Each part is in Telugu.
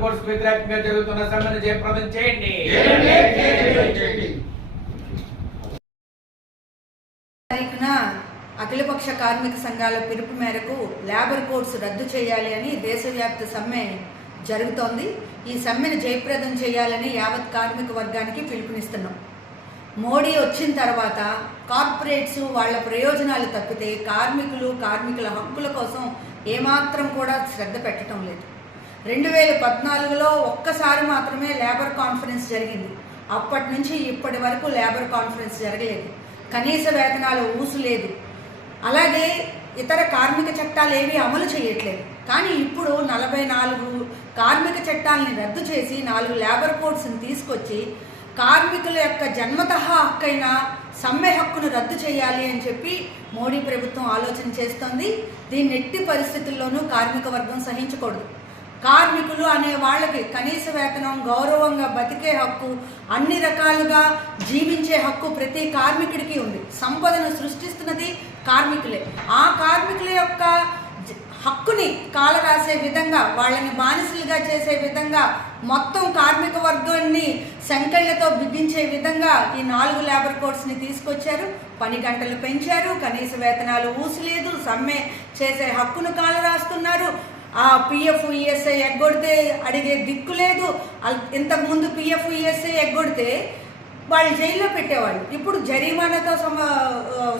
కోర్సు వ్యతిరేకంగా జరుగుతున్న సమ్మెను జయప్రదం చేయండి. అఖిలపక్ష కార్మిక సంఘాల పిలుపు మేరకు లేబర్ కోడ్స్ రద్దు చేయాలి అని దేశవ్యాప్త సమ్మె జరుగుతోంది. ఈ సమ్మెను జయప్రదం చేయాలని యావత్ కార్మిక వర్గానికి పిలుపునిస్తున్నాం. మోడీ వచ్చిన తర్వాత కార్పొరేట్స్ వాళ్ళ ప్రయోజనాలు తప్పితే కార్మికుల హక్కుల కోసం ఏమాత్రం కూడా శ్రద్ధ పెట్టడం లేదు. 2014లో ఒక్కసారి మాత్రమే లేబర్ కాన్ఫరెన్స్ జరిగింది. అప్పటి నుంచి ఇప్పటి వరకు లేబర్ కాన్ఫరెన్స్ జరగలేదు. కనీస వేతనాలు ఊసు లేదు. అలాగే ఇతర కార్మిక చట్టాలు ఏవి అమలు చేయట్లేదు. కానీ ఇప్పుడు 44 కార్మిక చట్టాలని రద్దు చేసి 4 లేబర్ కోడ్స్ని తీసుకొచ్చి కార్మికుల యొక్క జన్మతః హక్కైన సమ్మె హక్కును రద్దు చేయాలి అని చెప్పి మోడీ ప్రభుత్వం ఆలోచన చేస్తోంది. దీన్ని ఎట్టి పరిస్థితుల్లోనూ కార్మిక వర్గం సహించకూడదు. కార్మికులు అనే వాళ్ళకి కనీస వేతనం, గౌరవంగా బతికే హక్కు, అన్ని రకాలుగా జీవించే హక్కు ప్రతి కార్మికుడికి ఉంది. సంపదను సృష్టిస్తున్నది కార్మికులే. ఆ కార్మికుల యొక్క హక్కుని కాలరాసే విధంగా, వాళ్ళని బానిసలుగా చేసే విధంగా, మొత్తం కార్మిక వర్గాన్ని సంకెళ్లతో బిగించే విధంగా ఈ 4 లేబర్ కోడ్స్ని తీసుకొచ్చారు. పని గంటలు పెంచారు, కనీస వేతనాలు ఊసలేదు, సమ్మె చేసే హక్కును కాలరాస్తున్నారు. ఆ పిఎఫ్ ఈఎస్ఐ ఎగ్గొడితే అడిగే దిక్కు లేదు. ఇంతకుముందు పిఎఫ్ ఈఎస్ఐ ఎగ్గొడితే వాళ్ళు జైల్లో పెట్టేవాళ్ళు, ఇప్పుడు జరిమానాతో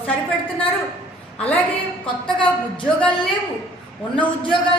సరిపెడుతున్నారు. అలాగే కొత్తగా ఉద్యోగాలు లేవు. ఉన్న ఉద్యోగాలు